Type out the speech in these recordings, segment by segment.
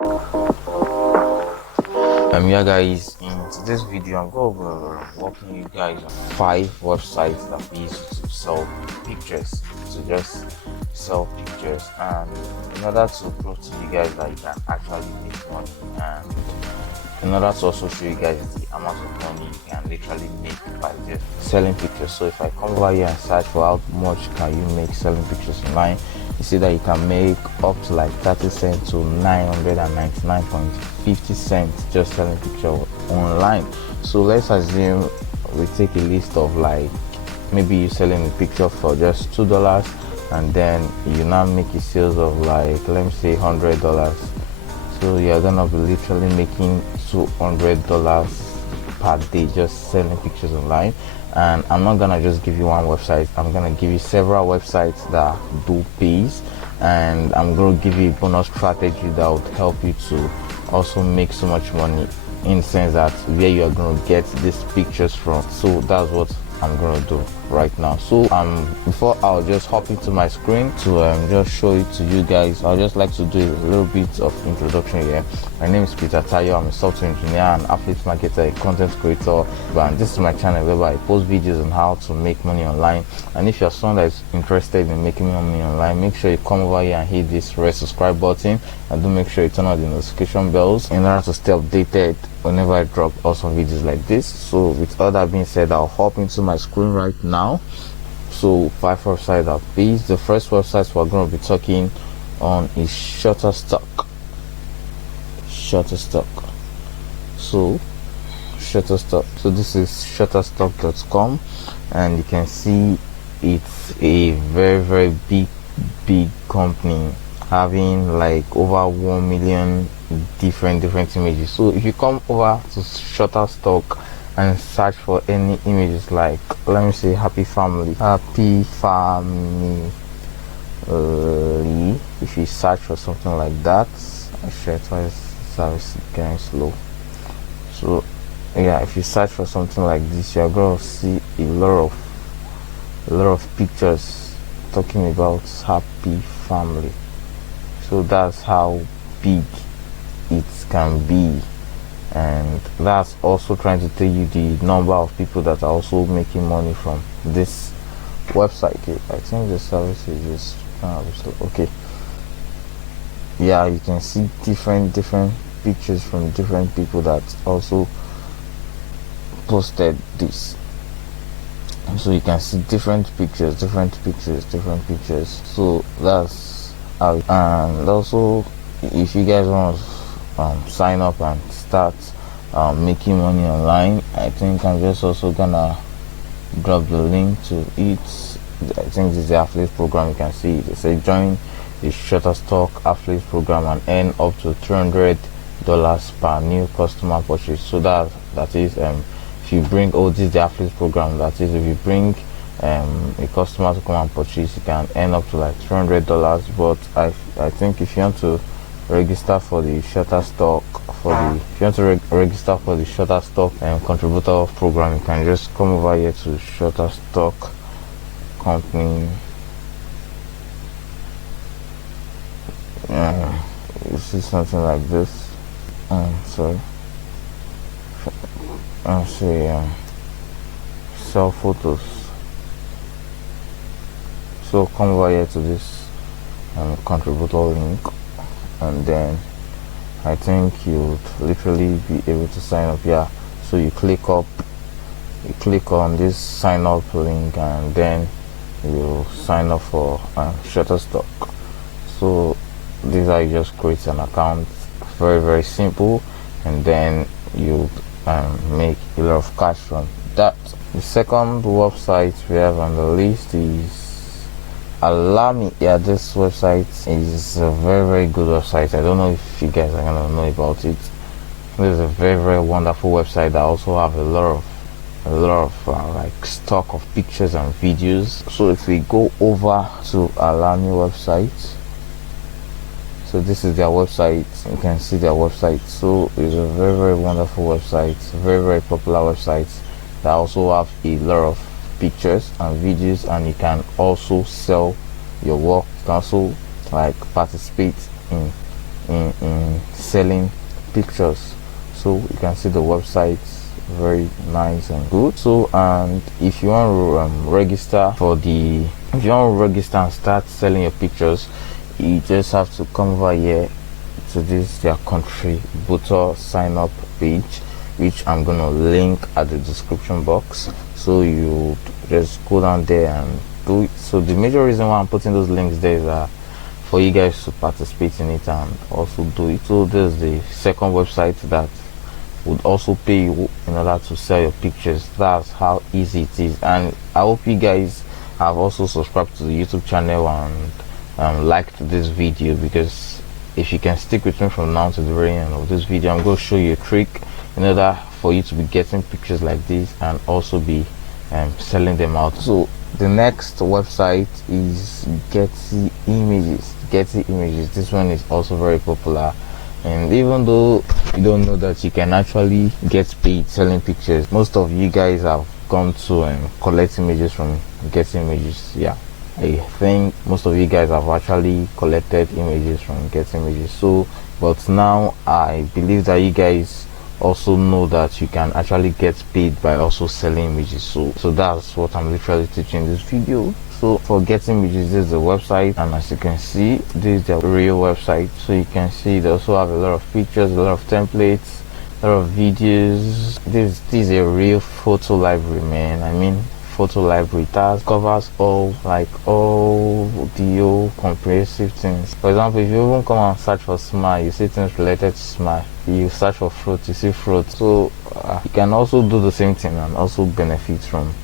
Yeah guys, in today's video I'm going to be walking you guys on 5 websites that we use to sell pictures, to just sell pictures, and in order to prove to you guys that you can actually make money, and in order to also show you guys the amount of money you can literally make by just selling pictures. So if I come over here and search for how much can you make selling pictures online, you see that you can make up to like 30 cents to 999.50 cents just selling picture online. So let's assume we take a list of like maybe you selling a picture for just $2, and then you now make a sales of like, let me say $100. So you're gonna be literally making $200 per day just selling pictures online. And I'm not gonna just give you one website, I'm gonna give you several websites that do pays, and I'm gonna give you a bonus strategy that would help you to also make so much money, in the sense that where you are gonna get these pictures from. So that's what I'm gonna do right now. So before I'll just hop into my screen to just show it to you guys, I'll just like to do a little bit of introduction here. My name is Peter Tayo. I'm a software engineer and affiliate marketer, a content creator, and this is my channel where I post videos on how to make money online. And if you're someone that is interested in making money online, make sure you come over here and hit this red subscribe button, and do make sure you turn on the notification bells in order to stay updated whenever I drop awesome videos like this. So with all that being said, I'll hop into my screen right now. So 5 websites are based. The first website we're going to be talking on is Shutterstock. So Shutterstock, so this is shutterstock.com, and you can see it's a very big company, having like over 1 million different images. So if you come over to Shutterstock and search for any images, like let me say happy family, if you search for something like that, service getting slow. So yeah, if you search for something like this, you're going to see a lot of pictures talking about happy family. So that's how big it can be, and that's also trying to tell you the number of people that are also making money from this website. I think the service is just okay. Yeah, you can see different pictures from different people that also posted this. So you can see different pictures. So that's how. And also, if you guys want to sign up and start making money online, I think I'm just also gonna drop the link to it. I think this is the affiliate program. You can see it says join the Shutterstock affiliate program and earn up to $300 per new customer purchase. So that is if you bring, this is the affiliate program, that is if you bring a customer to come and purchase, you can earn up to like $300. But I think if you want to register for the Shutterstock, register for the Shutterstock contributor program, you can just come over here to Shutterstock company. You see something like this. Sell photos. So come over here to this contributor link, and then I think you would literally be able to sign up here. So you click on this sign up link, and then you sign up for Shutterstock. So this is how you just create an account. Very simple, and then you make a lot of cash from that. The second website we have on the list is Alamy. Yeah, this website is a very good website. I don't know if you guys are gonna know about it. This is a very wonderful website that also have a lot of like stock of pictures and videos. So if we go over to Alamy website, so this is their website. You can see their website. So it's a very wonderful website, very popular website that also have a lot of pictures and videos, and you can also sell your work. You can also like participate in in selling pictures. So you can see the website, very nice and good. So, and if you want to register for the, if you want to register and start selling your pictures, you just have to come over here to this their contributor sign up page, which I'm gonna link at the description box. So you just go down there and do it. So the major reason why I'm putting those links there is for you guys to participate in it and also do it. So there's the second website that would also pay you in order to sell your pictures. That's how easy it is. And I hope you guys have also subscribed to the YouTube channel and liked this video, because if you can stick with me from now to the very end of this video, I'm going to show you a trick in order for you to be getting pictures like this and also be selling them out. So the next website is Gettyimages. Gettyimages, this one is also very popular, and even though you don't know that you can actually get paid selling pictures, most of you guys have gone to collect images from Gettyimages. Yeah, I think most of you guys have actually collected images from Gettyimages. So but now I believe that you guys also know that you can actually get paid by also selling images. So that's what I'm literally teaching in this video. So for Gettyimages, this is the website, and as you can see, this is the real website. So you can see they also have a lot of pictures, a lot of templates, a lot of videos. This is a real photo library, man. I mean, photo library that covers all the comprehensive things. For example, if you even come and search for smile, you see things related to smile. You search for fruit, you see fruit. So you can also do the same thing and also benefit from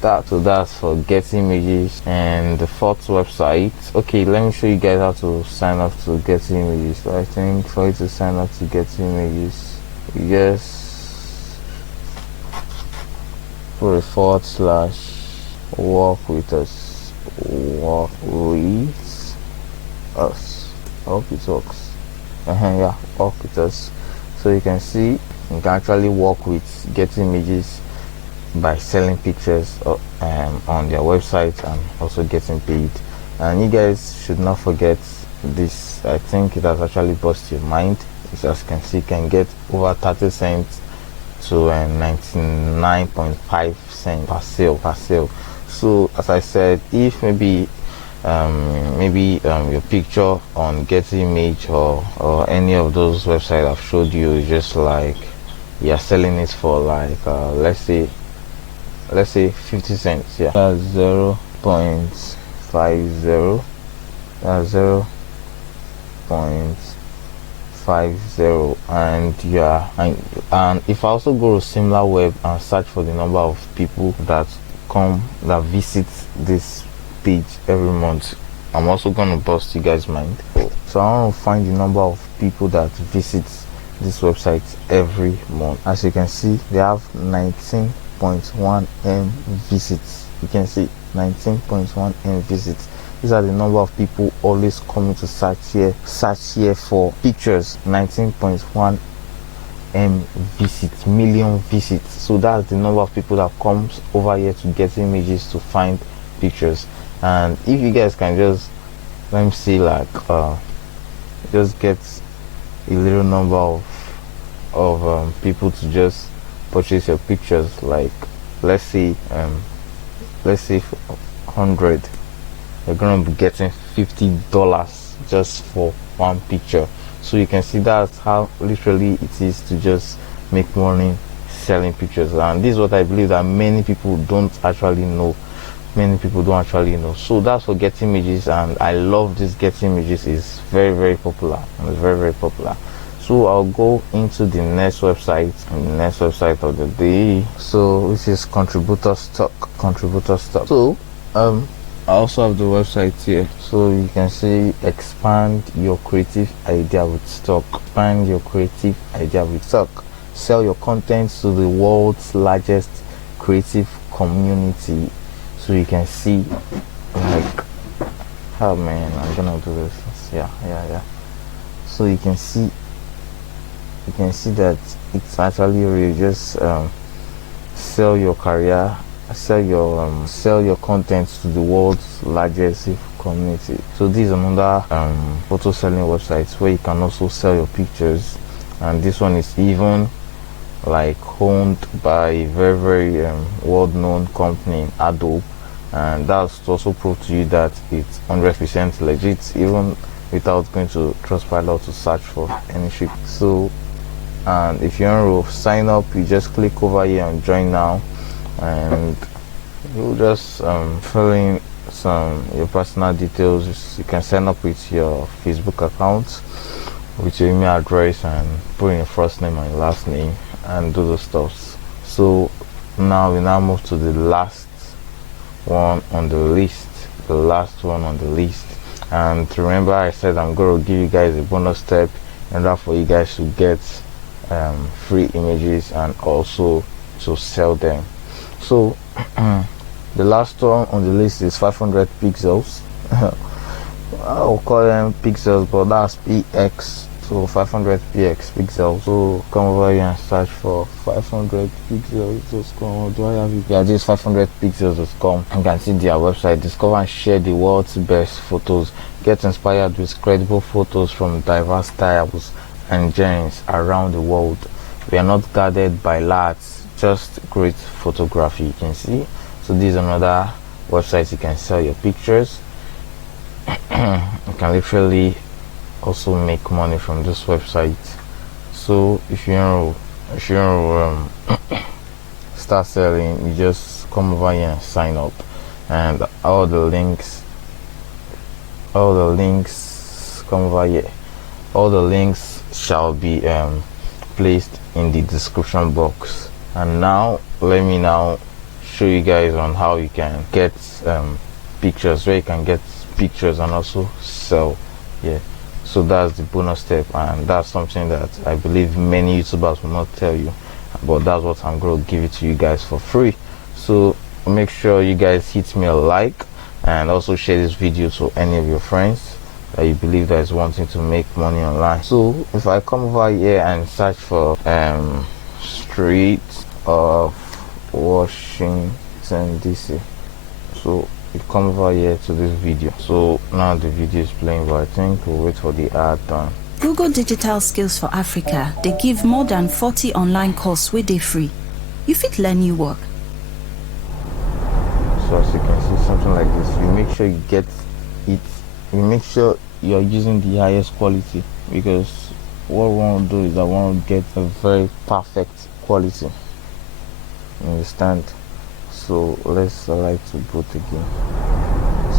that. So that's for Gettyimages. And the fourth website, okay, let me show you guys how to sign up to Gettyimages. So I think for you to sign up to Gettyimages, you just put a / work with us. Work with us. I hope it works. Yeah, work with us. So you can see you can actually work with Gettyimages by selling pictures on their website and also getting paid. And you guys should not forget this. I think it has actually busted your mind. As you can see, you can get over 30 cents to 99.5 cents per sale. So as I said, if maybe your picture on Gettyimages or any of those websites I've showed you is just like you're selling it for like let's say 50 cents. Yeah, that's 0.50. That's 0.50. And yeah, and if I also go to similar web and search for the number of people that visit this page every month, I'm also gonna bust you guys' mind. So I want to find the number of people that visit this website every month. As you can see, they have 19.1 M visits. You can see 19.1 M visits. These are the number of people always coming to search here for pictures. 19.1 M visits, million visits. So that's the number of people that comes over here to Gettyimages to find pictures. And if you guys can just, let me see, like just get a little number of people to just purchase your pictures, like let's say 100, you're gonna be getting $50 just for one picture. So you can see that's how literally it is to just make money selling pictures. And this is what I believe that many people don't actually know. So that's for Gettyimages, and I love this. Gettyimages is very, very popular, and it's very, very popular. So I'll go into the next website, of the day, so which is Contributostock. So I also have the website here. So you can see expand your creative idea with stock. Sell your content to the world's largest creative community. So you can see, like, oh man, I'm gonna do this. Yeah. So you can see that it's actually real. Just sell your career, sell your content to the world's largest community. So this is another photo selling website where you can also sell your pictures, and this one is even like owned by a very world-known company, Adobe, and that's to also prove to you that it's 100% legit, even without going to Trustpilot to search for any ship. So, and if you want to sign up, you just click over here and join now, and you'll just fill in your personal details. You can sign up with your Facebook account, with your email address, and put in your first name and your last name and do those stuff. So now we move to the last one on the list, and remember I said I'm going to give you guys a bonus step in order for you guys to get free images and also to sell them. So the last one on the list is 500 pixels. I'll call them pixels, but that's px, so 500 pixels. So come over here and search for 500 pixels. Just come, do I have it? Yeah, this 500 pixels has come. You can see their website. Discover and share the world's best photos. Get inspired with credible photos from diverse styles and genres around the world. We are not guarded by lads, just great photography. You can see. So this is another website you can sell your pictures. You can literally also make money from this website. So if you want to start selling, you just come over here and sign up, and all the links come over here. All the links shall be placed in the description box. And now let me show you guys on how you can get pictures, where you can get pictures and also sell. So that's the bonus step, and that's something that I believe many YouTubers will not tell you, but that's what I'm going to give it to you guys for free. So make sure you guys hit me a like and also share this video to any of your friends that you believe that is wanting to make money online. So if I come over here and search for street of Washington DC, so you come over here to this video. So now the video is playing, but I think we'll wait for the ad done. Google Digital Skills for Africa. They give more than 40 online courses where they free. You fit learn new work. So as you can see, something like this, you make sure you get it, you make sure you're using the highest quality, because what we want to do is I want to get a very perfect quality. You understand? So let's select to both again.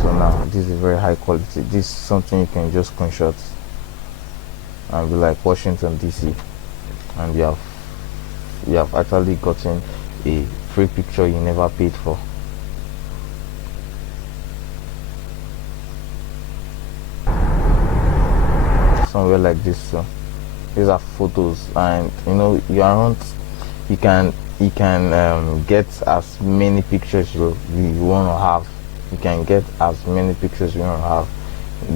So now this is very high quality. This is something you can just screenshot and be like Washington DC, and you have actually gotten a free picture you never paid for. Somewhere like this. So these are photos, and you can get as many pictures you want to have. You can get as many pictures you want to have.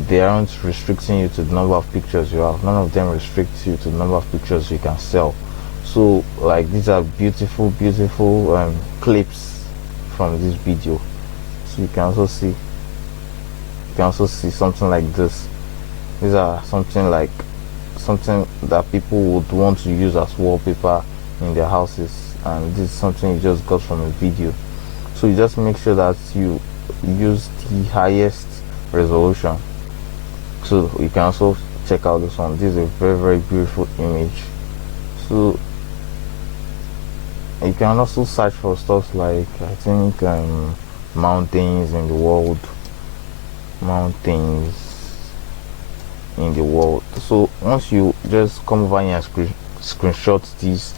They aren't restricting you to the number of pictures you have. None of them restricts you to the number of pictures you can sell. So like, these are beautiful clips from this video. So you can also see something like this. These are something that people would want to use as wallpaper in their houses, and this is something you just got from a video. So you just make sure that you use the highest resolution. So you can also check out this one. This is a very beautiful image. So you can also search for stuff like, I think, mountains in the world. So once you just come over here and screenshot these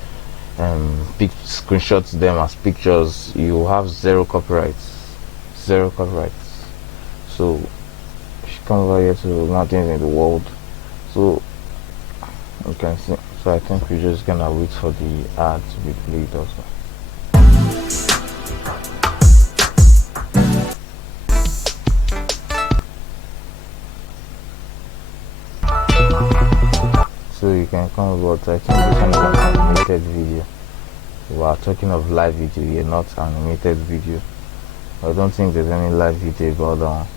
screenshots them as pictures, you have zero copyrights. So if you come over here to mountains in the world, so you can see. So I think we're just gonna wait for the ad to be played also. So you can come about, I think this one is an animated video. We are talking of live video here, not animated video. I don't think there's any live video about that one.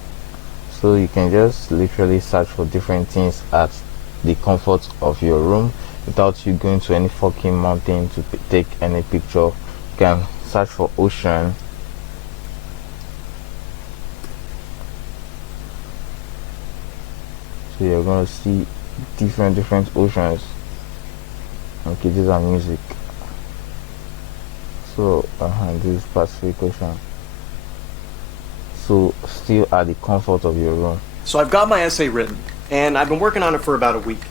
So you can just literally search for different things at the comfort of your room without you going to any fucking mountain to take any picture. You can search for ocean. So you're gonna see different oceans. Okay, these are music. So this is Pacific Ocean. So still at the comfort of your room. So I've got my essay written, and I've been working on it for about a week.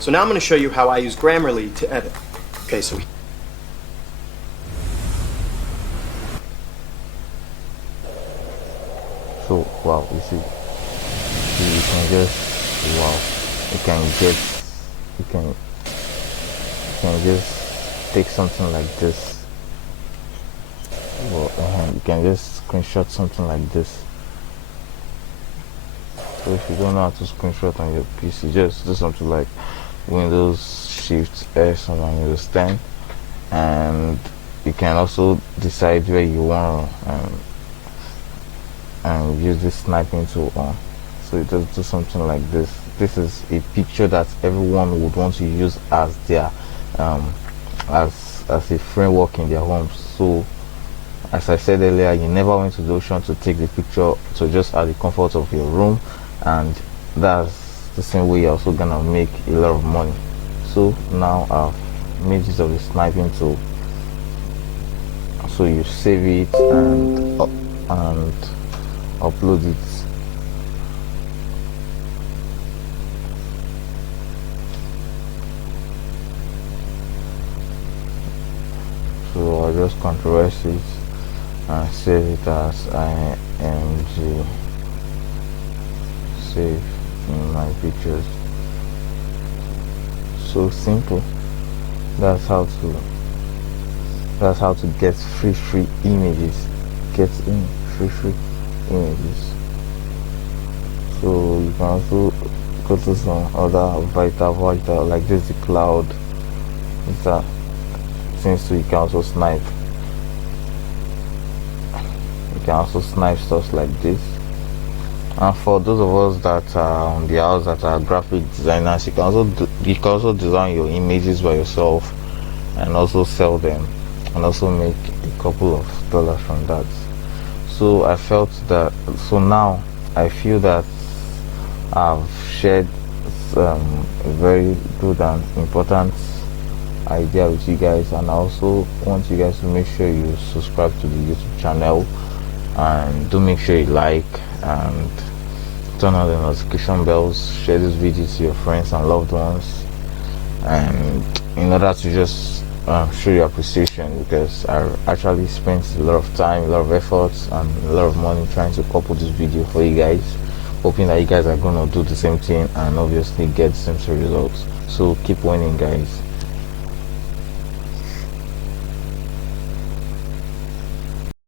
So now I'm going to show you how I use Grammarly to edit. Okay, so wow, you see, you can just, wow, you can just take something like this. Well, you can just screenshot something like this. So if you don't know how to screenshot on your PC, just do something like Windows Shift S on Windows 10, and you can also decide where you want to and use this sniping tool on. So it does do something like this. This is a picture that everyone would want to use as their as a framework in their homes. So as I said earlier, you never went to the ocean to take the picture, so just at the comfort of your room, and that's the same way you're also gonna make a lot of money. So now I've made use of the sniping tool. So you save it and upload it. So I just Ctrl S it and save it as img, save in my pictures. So simple. That's how to get free images. Get in free images. So you can also go to some other vital like this, the cloud. It's that things, so you can also snipe. You can also snipe stuff like this. And for those of us that are on the house that are graphic designers, you can also design your images by yourself and also sell them and also make a couple of dollars from that. So I felt that, so now I feel that I've shared a very good and important idea with you guys, and I also want you guys to make sure you subscribe to the YouTube channel, and do make sure you like and turn on the notification bells, share this video to your friends and loved ones, and in order to just show your appreciation, because I actually spent a lot of time, a lot of efforts and a lot of money trying to couple this video for you guys, hoping that you guys are gonna do the same thing and obviously get the same results. So keep winning, guys.